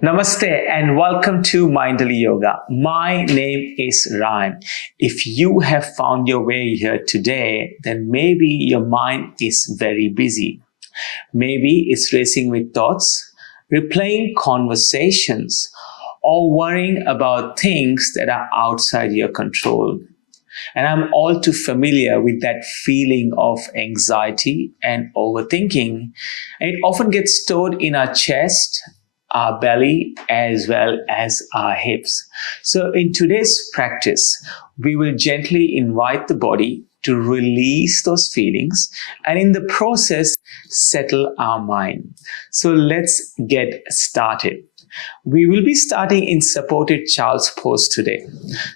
Namaste and welcome to Minderly Yoga. My name is Ryan. If you have found your way here today, then maybe your mind is very busy. Maybe it's racing with thoughts, replaying conversations, or worrying about things that are outside your control. And I'm all too familiar with that feeling of anxiety and overthinking. And it often gets stored in our chest, our belly, as well as our hips. So in today's practice, we will gently invite the body to release those feelings and in the process, settle our mind. So let's get started. We will be starting in supported child's pose today.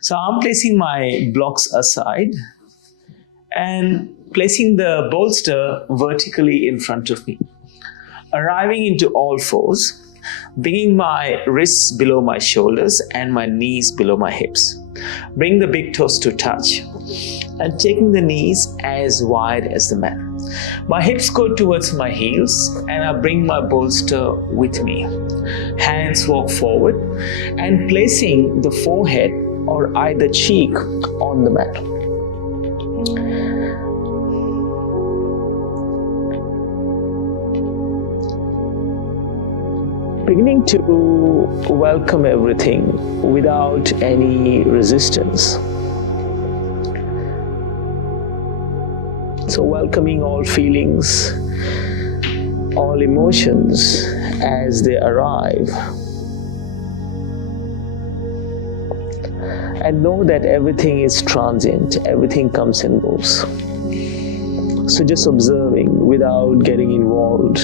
So I'm placing my blocks aside and placing the bolster vertically in front of me. Arriving into all fours, bringing my wrists below my shoulders and my knees below my hips. Bring the big toes to touch and taking the knees as wide as the mat. My hips go towards my heels and I bring my bolster with me. Hands walk forward and placing the forehead or either cheek on the mat. Beginning to welcome everything without any resistance. So welcoming all feelings, all emotions as they arrive. And know that everything is transient, everything comes and goes. So just observing without getting involved.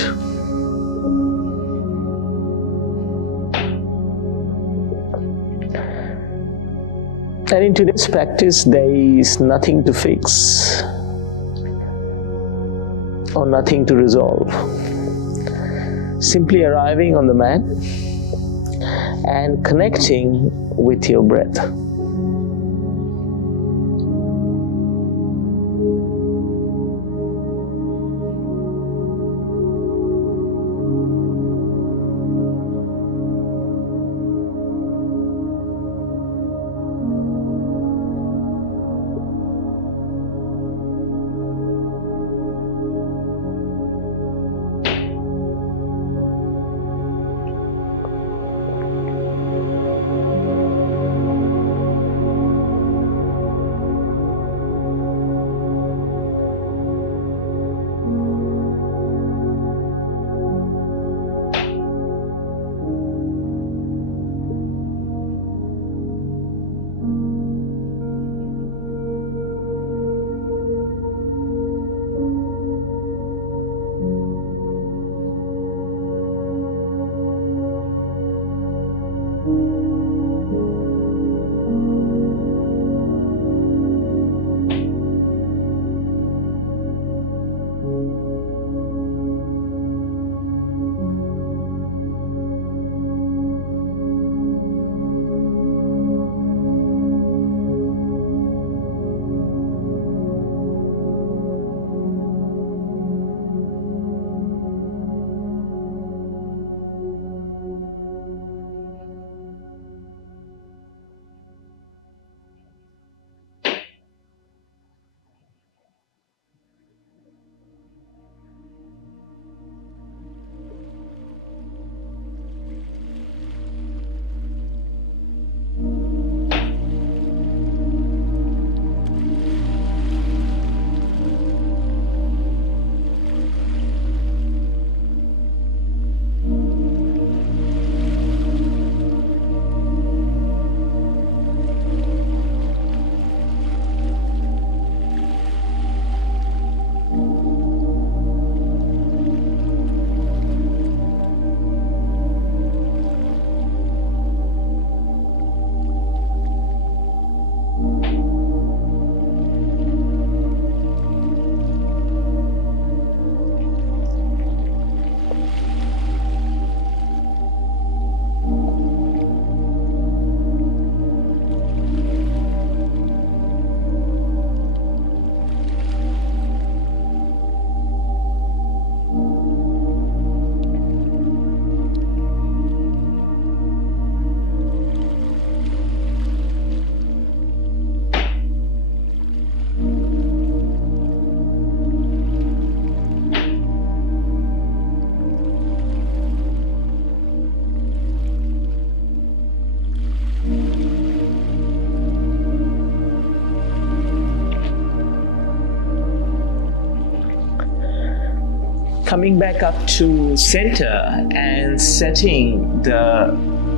And in today's practice, there is nothing to fix or nothing to resolve. Simply arriving on the mat and connecting with your breath. Coming back up to center and setting the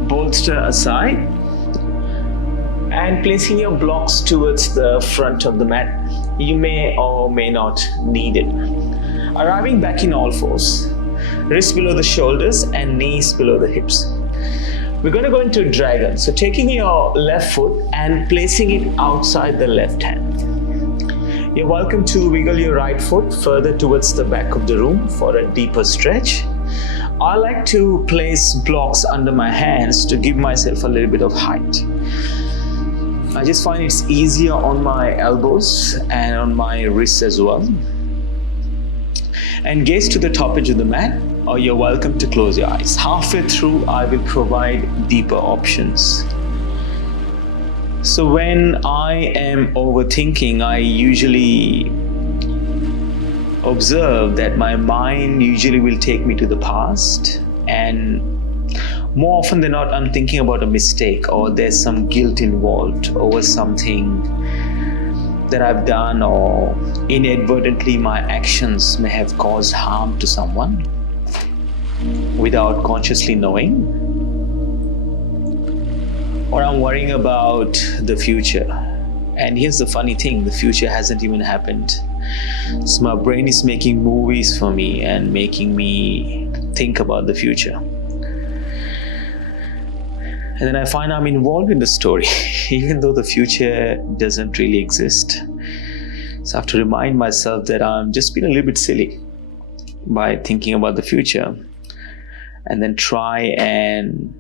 bolster aside and placing your blocks towards the front of the mat. You may or may not need it. Arriving back in all fours, wrists below the shoulders and knees below the hips. We're going to go into dragon. So taking your left foot and placing it outside the left hand. You're welcome to wiggle your right foot further towards the back of the room for a deeper stretch. I like to place blocks under my hands to give myself a little bit of height. I just find it's easier on my elbows and on my wrists as well. And gaze to the top edge of the mat, or you're welcome to close your eyes. Halfway through, I will provide deeper options. So when I am overthinking, I usually observe that my mind usually will take me to the past, and more often than not, I'm thinking about a mistake or there's some guilt involved over something that I've done, or inadvertently my actions may have caused harm to someone without consciously knowing. Or I'm worrying about the future. And here's the funny thing, the future hasn't even happened. So my brain is making movies for me and making me think about the future. And then I find I'm involved in the story, even though the future doesn't really exist. So I have to remind myself that I'm just being a little bit silly by thinking about the future, and then try and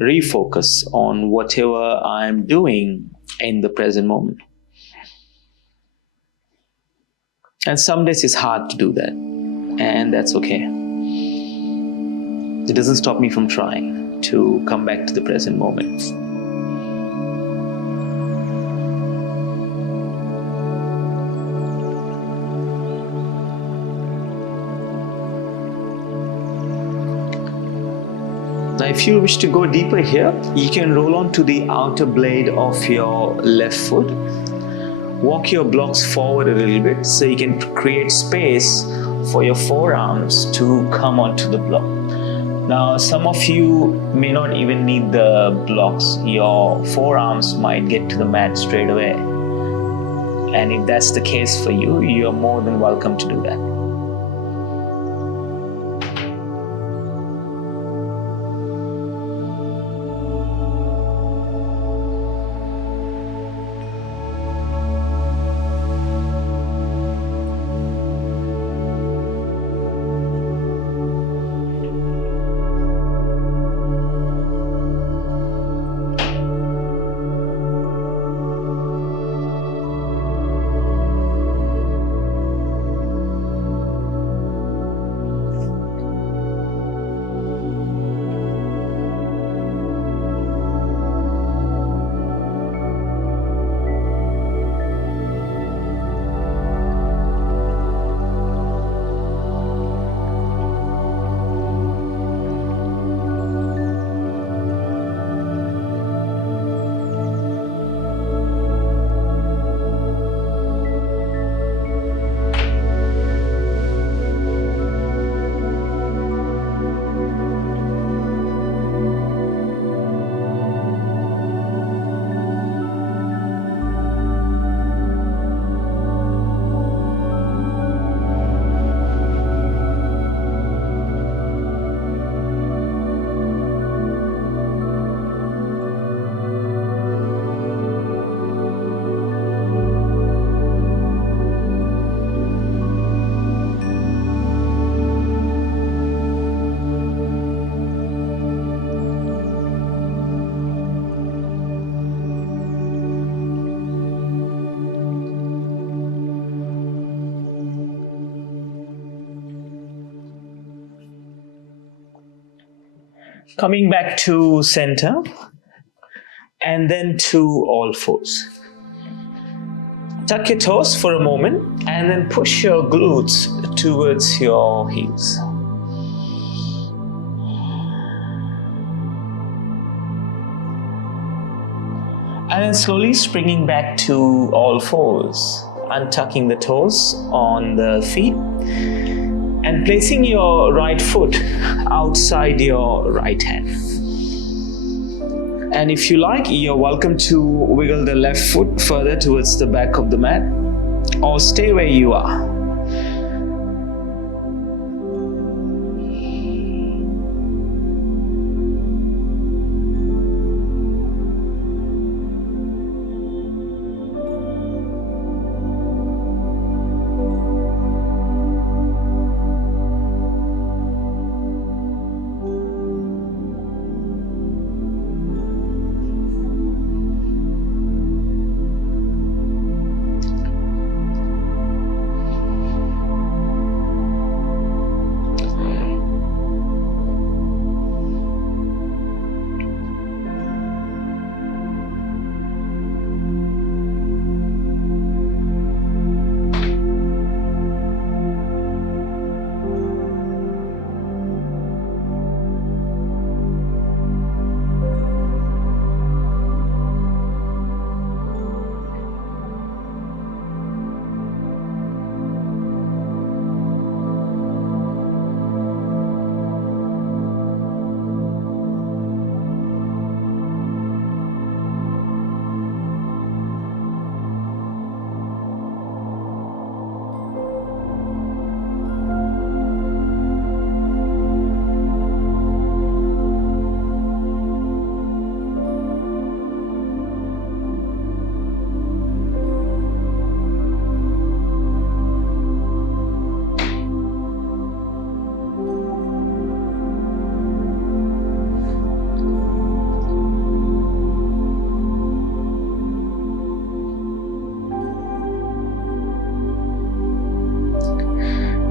refocus on whatever I'm doing in the present moment. And some days it's hard to do that, and that's okay. It doesn't stop me from trying to come back to the present moment. Now, if you wish to go deeper here, you can roll on to the outer blade of your left foot. Walk your blocks forward a little bit so you can create space for your forearms to come onto the block. Now, some of you may not even need the blocks. Your forearms might get to the mat straight away. And if that's the case for you, you're more than welcome to do that. Coming back to center and then to all fours. Tuck your toes for a moment and then push your glutes towards your heels. And then slowly springing back to all fours, untucking the toes on the feet and placing your right foot outside your right hand. And if you like, you're welcome to wiggle the left foot further towards the back of the mat, or stay where you are.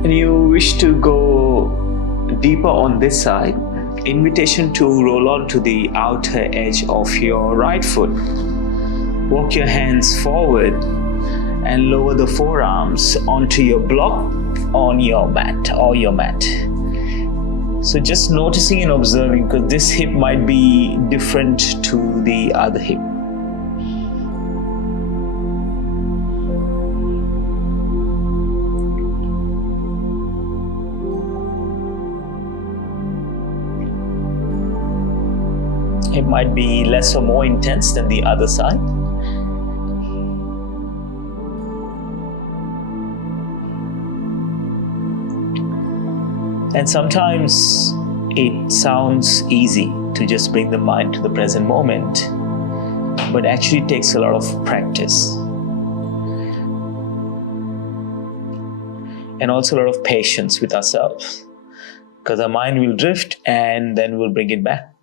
And you wish to go deeper on this side, invitation to roll on to the outer edge of your right foot. Walk your hands forward and lower the forearms onto your block on your mat or your mat. So just noticing and observing, because this hip might be different to the other hip. It might be less or more intense than the other side. And sometimes it sounds easy to just bring the mind to the present moment, but actually takes a lot of practice. And also a lot of patience with ourselves, because our mind will drift and then we'll bring it back.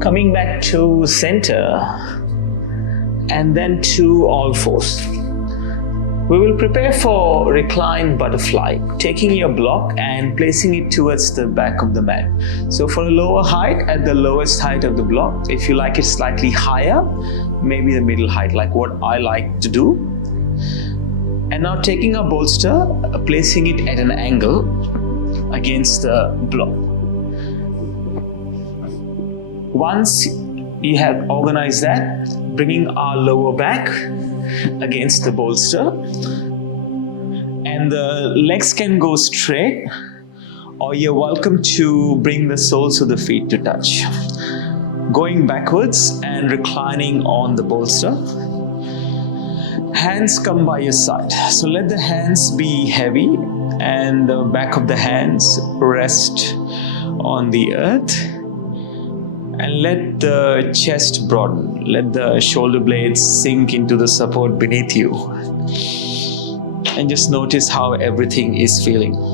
Coming back to center and then to all fours. We will prepare for Reclined Butterfly, taking your block and placing it towards the back of the mat. So for a lower height, at the lowest height of the block, if you like it slightly higher, maybe the middle height, like what I like to do. And now taking a bolster, placing it at an angle against the block. Once you have organized that, bringing our lower back against the bolster, and the legs can go straight or you're welcome to bring the soles of the feet to touch. Going backwards and reclining on the bolster. Hands come by your side. So let the hands be heavy and the back of the hands rest on the earth. And let the chest broaden. Let the shoulder blades sink into the support beneath you. And just notice how everything is feeling.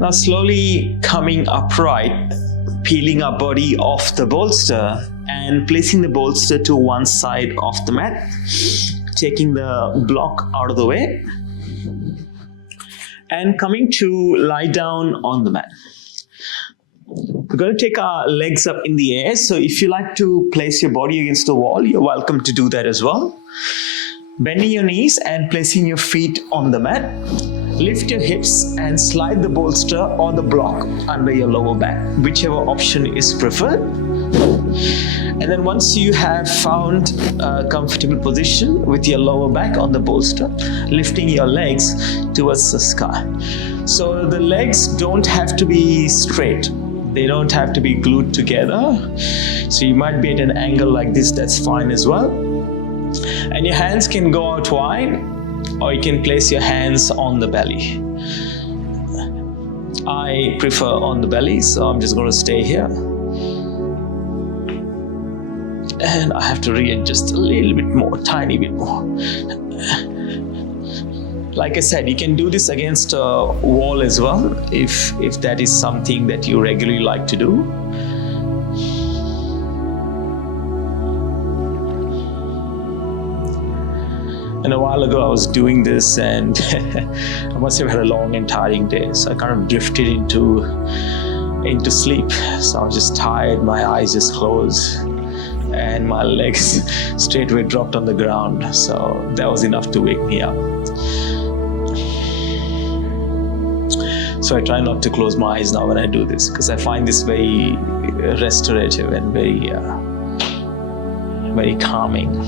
Now slowly coming upright, peeling our body off the bolster and placing the bolster to one side of the mat, taking the block out of the way and coming to lie down on the mat. We're going to take our legs up in the air. So if you like to place your body against the wall, you're welcome to do that as well. Bending your knees and placing your feet on the mat. Lift your hips and slide the bolster or the block under your lower back, whichever option is preferred. And then once you have found a comfortable position with your lower back on the bolster, lifting your legs towards the sky. So the legs don't have to be straight. They don't have to be glued together. So you might be at an angle like this, that's fine as well. And your hands can go out wide, or you can place your hands on the belly. I prefer on the belly, so I'm just going to stay here. And I have to readjust a little bit more, tiny bit more. Like I said, you can do this against a wall as well, if that is something that you regularly like to do. And a while ago I was doing this, and I must have had a long and tiring day, so I kind of drifted into sleep. So I was just tired, my eyes just closed, and my legs straight away dropped on the ground. So that was enough to wake me up. So I try not to close my eyes now when I do this, because I find this very restorative and very calming.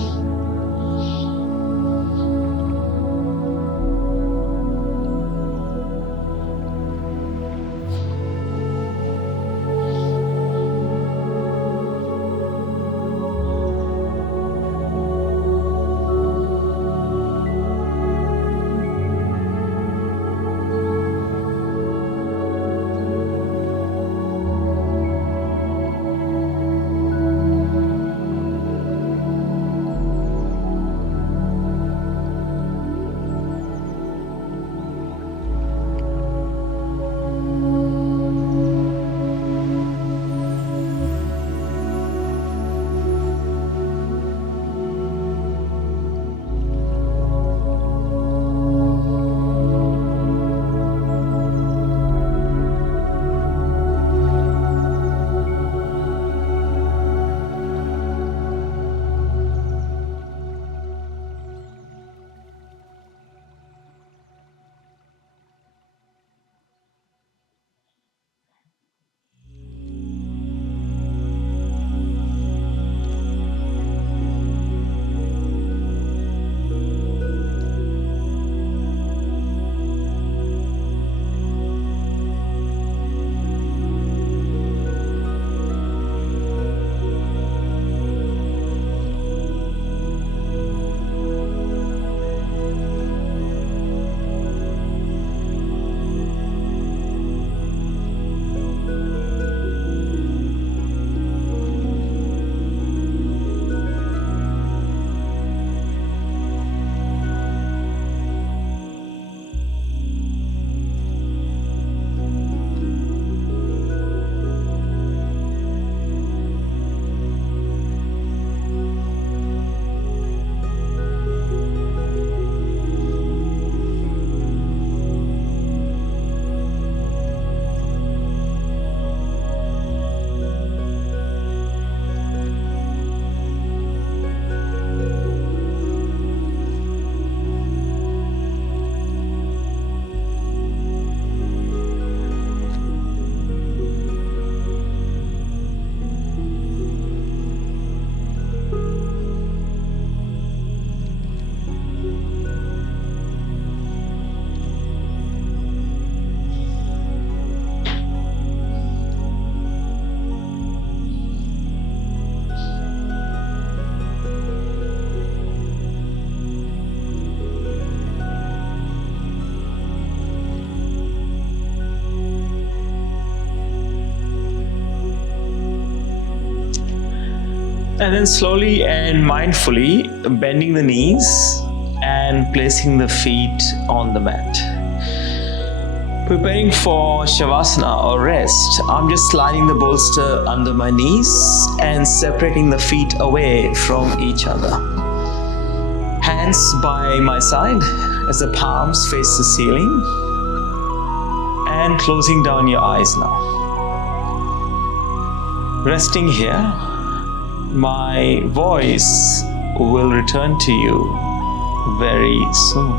And then slowly and mindfully bending the knees and placing the feet on the mat. Preparing for Shavasana or rest, I'm just sliding the bolster under my knees and separating the feet away from each other. Hands by my side as the palms face the ceiling, and closing down your eyes now. Resting here, my voice will return to you very soon.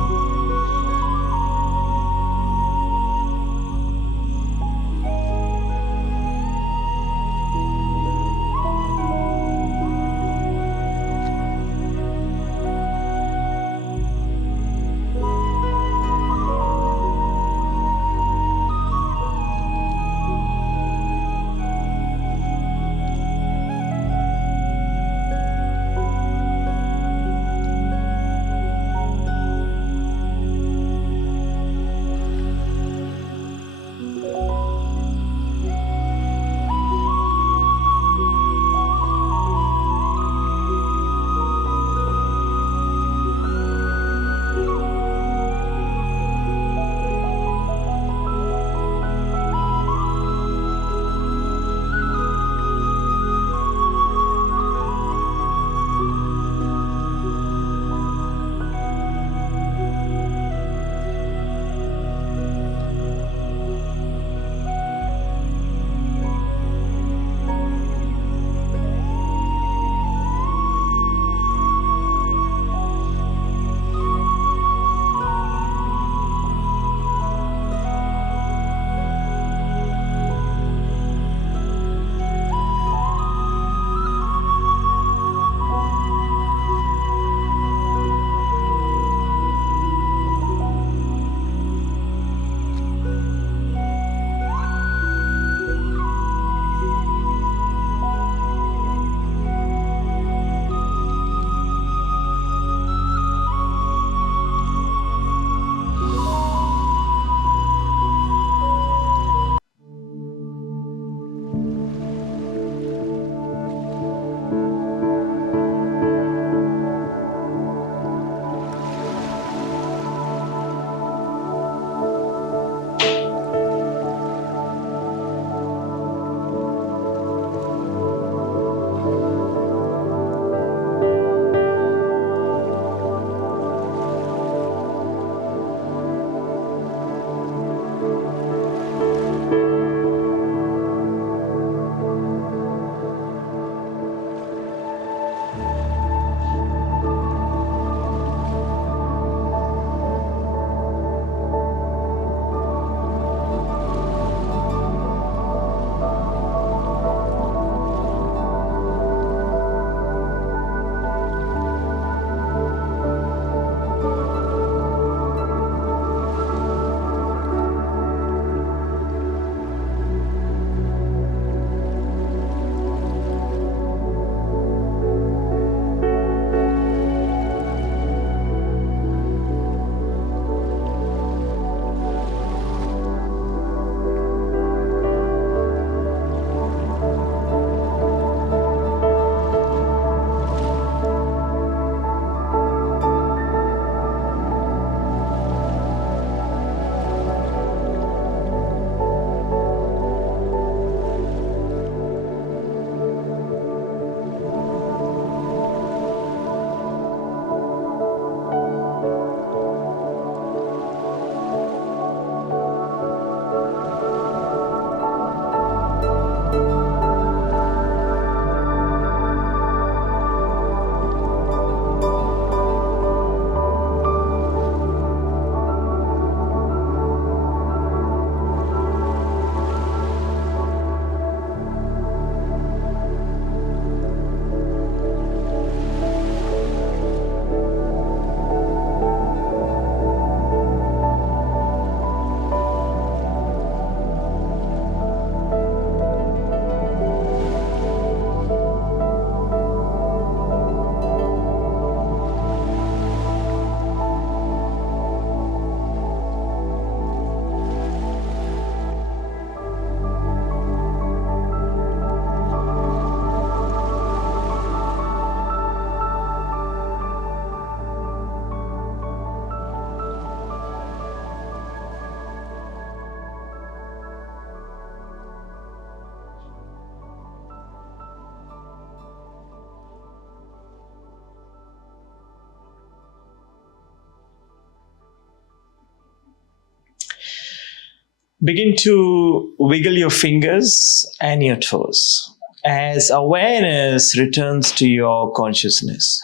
Begin to wiggle your fingers and your toes as awareness returns to your consciousness.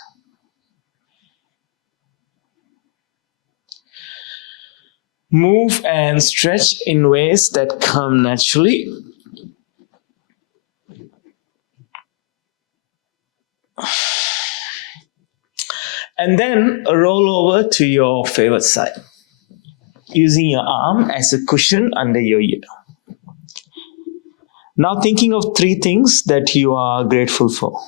Move and stretch in ways that come naturally. And then roll over to your favorite side, using your arm as a cushion under your ear. Now thinking of 3 things that you are grateful for.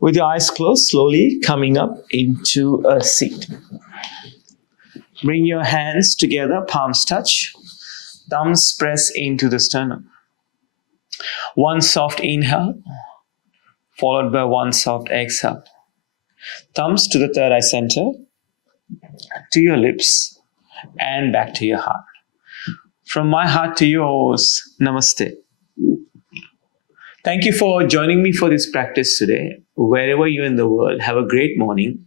With your eyes closed, slowly coming up into a seat. Bring your hands together, palms touch, thumbs press into the sternum. One soft inhale, followed by one soft exhale. Thumbs to the third eye center, to your lips, and back to your heart. From my heart to yours, Namaste. Thank you for joining me for this practice today. Wherever you're in the world, have a great morning,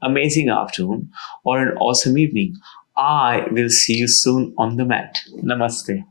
amazing afternoon, or an awesome evening. I will see you soon on the mat. Namaste.